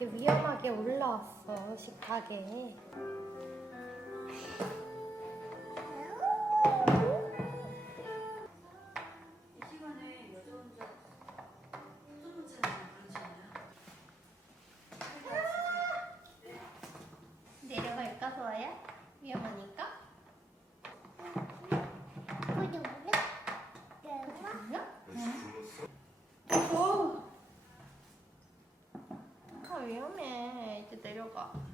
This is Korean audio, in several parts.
이렇게 위험하게 올라왔어 식탁에. 위험해. 이제 내려가.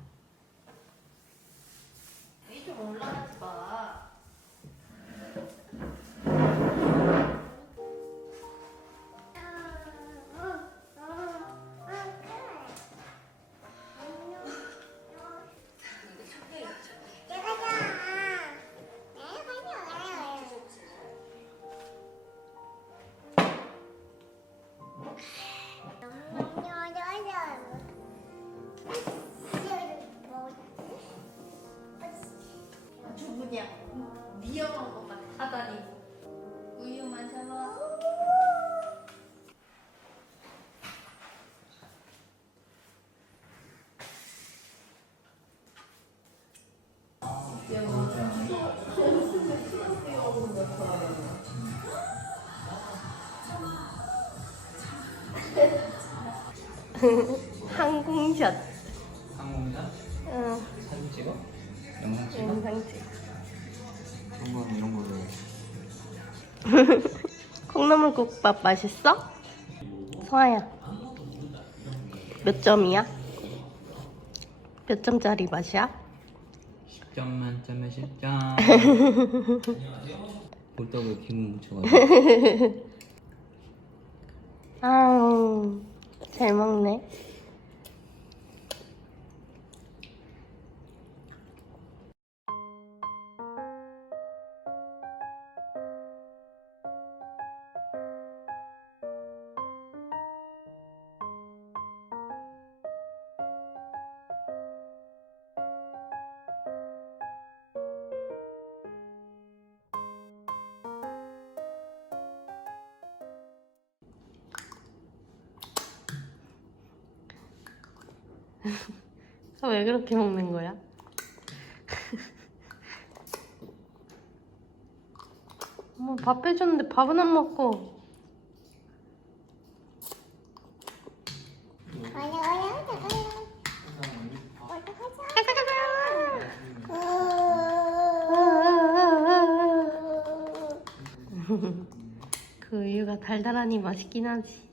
항공샷. 항공샷? 응, 사진 찍어? 영상 찍어? 영상 찍. 그런 건 이런 걸로 콩나물국밥 맛있어? 소아야 몇 점이야? 몇 점짜리 맛이야? 10점 만점에 10점 볼떡을 기분 묻혀가지고 아우 잘 먹네 왜 그렇게 먹는 거야? 엄마 밥 해줬는데 밥은 안 먹고 그 우유가 달달하니 맛있긴 하지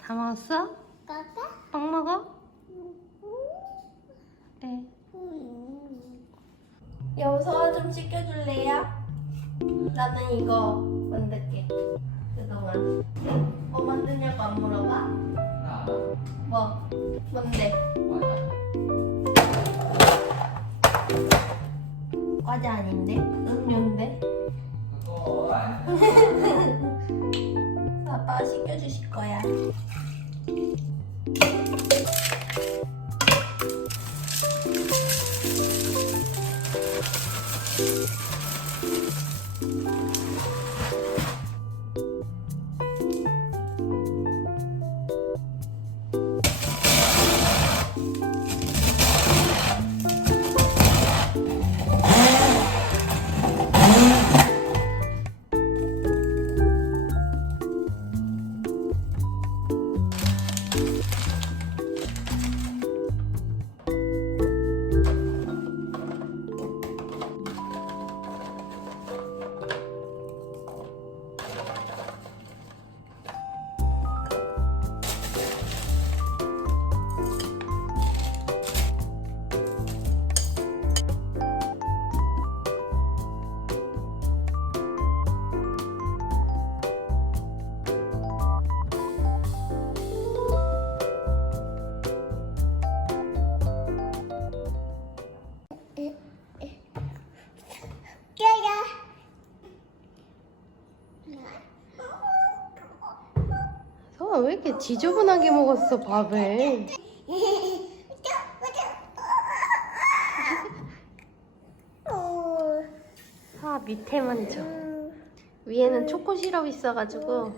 다 먹었어? 나는 이거 만들게 그동안 뭐 만드냐고 안 물어봐? 나 뭐? 뭔데? 맞아 과자 아닌데? 음료인데? 그거 아빠가 씻겨주실 거야 왜 이렇게 지저분하게 먹었어 밥을 밑에만 줘. 위에는 초코 시럽 있어가지고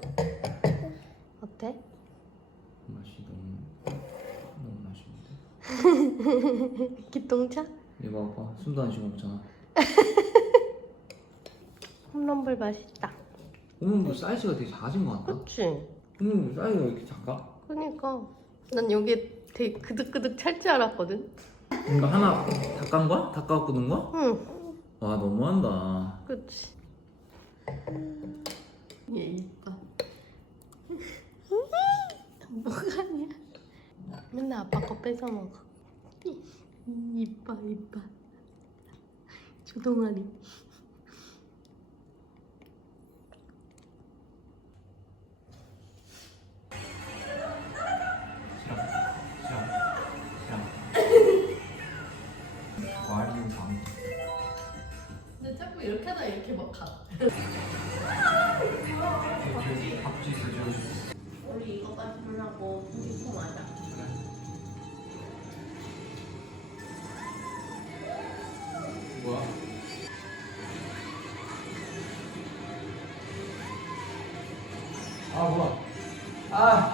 어때? 맛이 너무 너무 맛있는데. 기똥차? 이거 봐봐. 숨도 안 쉬고 먹잖아. 홈런볼 맛있다. 홈런볼 사이즈가 되게 작아진 것 같다. 그치? 홈런볼 사이즈가 왜 이렇게 작아? 그니까 난 여기 되게 그득그득 찰 줄 알았거든. 이거 하나 닦은 거야? 닦아갖고 넣은 거야? 응. 와 너무한다. 그치. 얘 이뻐. 뭐가냐? 맨날 아빠 거 뺏어 먹어. 이뻐 이뻐. 조동아리. 하다 이렇게 막 가. 우리 이거까지 하려고 공기통 하자. 뭐야? 아 뭐야? 아. 아,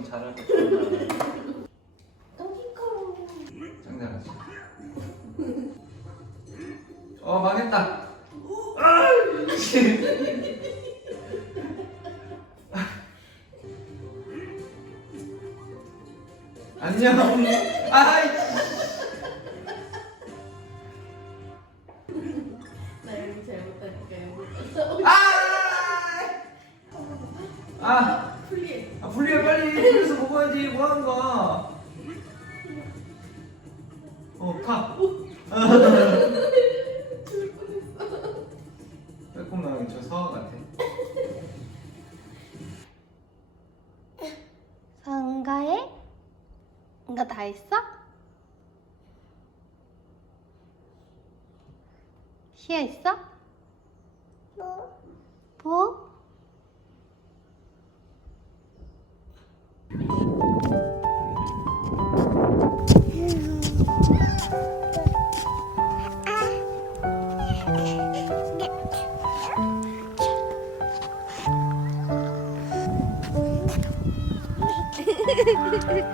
그거는 잘할 것 같아. 고기콩. 장난하지. 어 망했다. 안녕. 아이. 이거 다 했어? 시야 있어? 뭐? 뭐?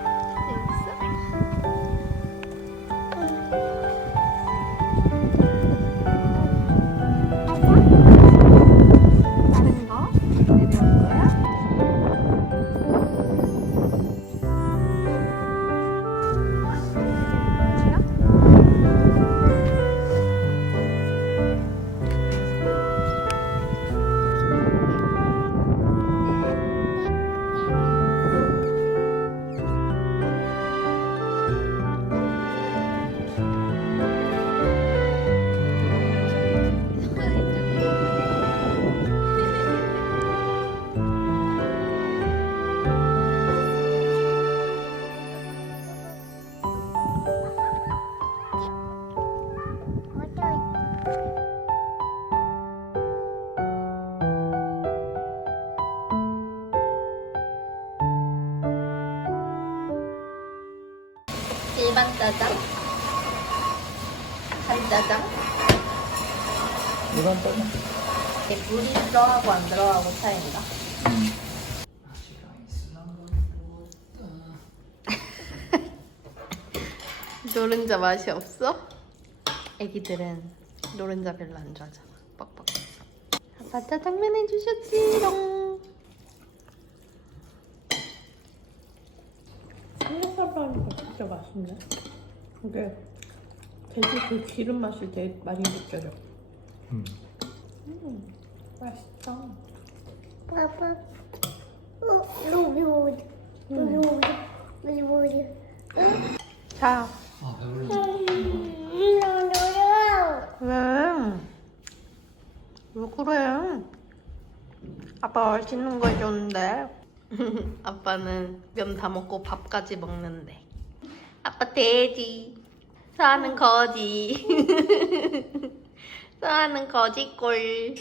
일반 짜장, 간짜장. 이건 떠나. 이게 물이 들어가고 안 들어가고 차이인가? 노른자 맛이 없어? 애기들은 노른자 별로 안 좋아하잖아. 뻑뻑. 아빠 짜장면 해주셨지롱. 삼겹살로 하니까 진짜 맛있네. 이게 돼지 그 기름 맛이 되게 많이 느껴져. 음. 음, 맛있다. Papa. Oh, Lord. Lord. Lord. 자, 아 배불러. No, no, no. 왜? 왜 그래? 아빠 맛있는 거 해줬는데. 아빠는 면 다 먹고 밥까지 먹는데. 아빠 돼지. 사는 거지. 사는 거지꼴.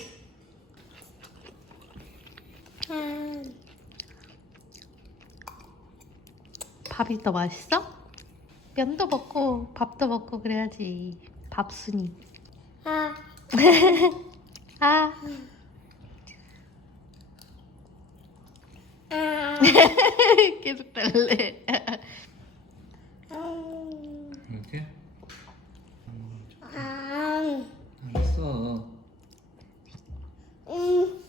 음. 밥이 더 맛있어? 면도 먹고 밥도 먹고 그래야지. 밥순이. 아, 아. 아, 계속 달래. 음, 이렇게? 아, 알았어. 음,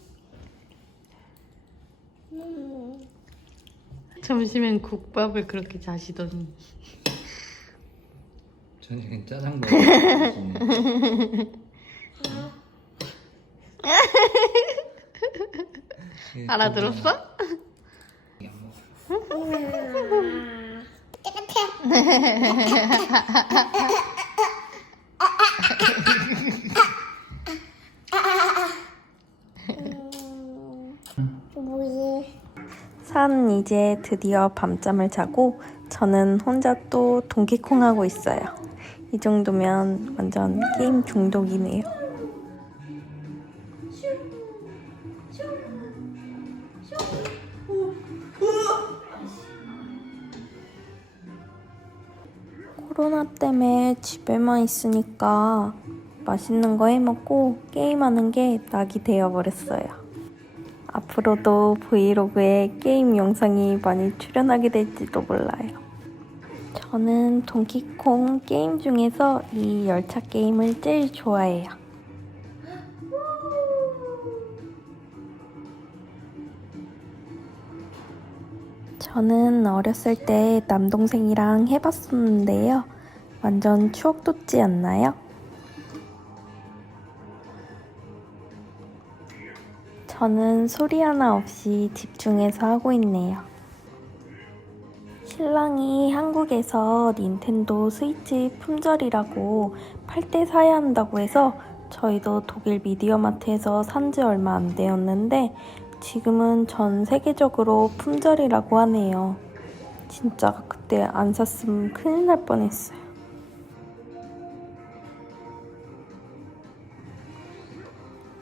음. 점심엔 국밥을 그렇게 자시더니. 저녁엔 짜장 먹어. 알아들었어? 뭐지? 산 이제 드디어 밤잠을 자고 저는 혼자 또 동키콩 하고 있어요. 이 정도면 완전 게임 중독이네요. 코로나 때문에 집에만 있으니까 맛있는 거 해먹고 게임하는 게 낙이 되어버렸어요. 앞으로도 브이로그에 게임 영상이 많이 출연하게 될지도 몰라요. 저는 동키콩 게임 중에서 이 열차 게임을 제일 좋아해요. 저는 어렸을 때 남동생이랑 해봤었는데요. 완전 추억 돋지 않나요? 저는 소리 하나 없이 집중해서 하고 있네요. 신랑이 한국에서 닌텐도 스위치 품절이라고 8대 사야 한다고 해서 저희도 독일 미디어마트에서 산 지 얼마 안 되었는데 지금은 전 세계적으로 품절이라고 하네요. 진짜 그때 안 샀으면 큰일 날 뻔했어요.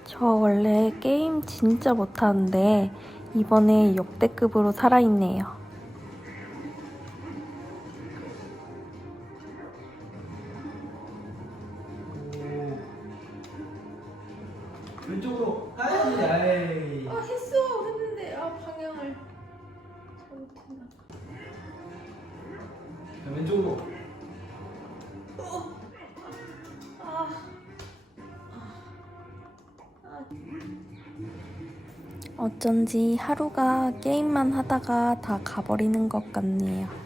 저 원래 게임 진짜 못하는데 이번에 역대급으로 살아있네요. 어쩐지 하루가 게임만 하다가 다 가버리는 것 같네요.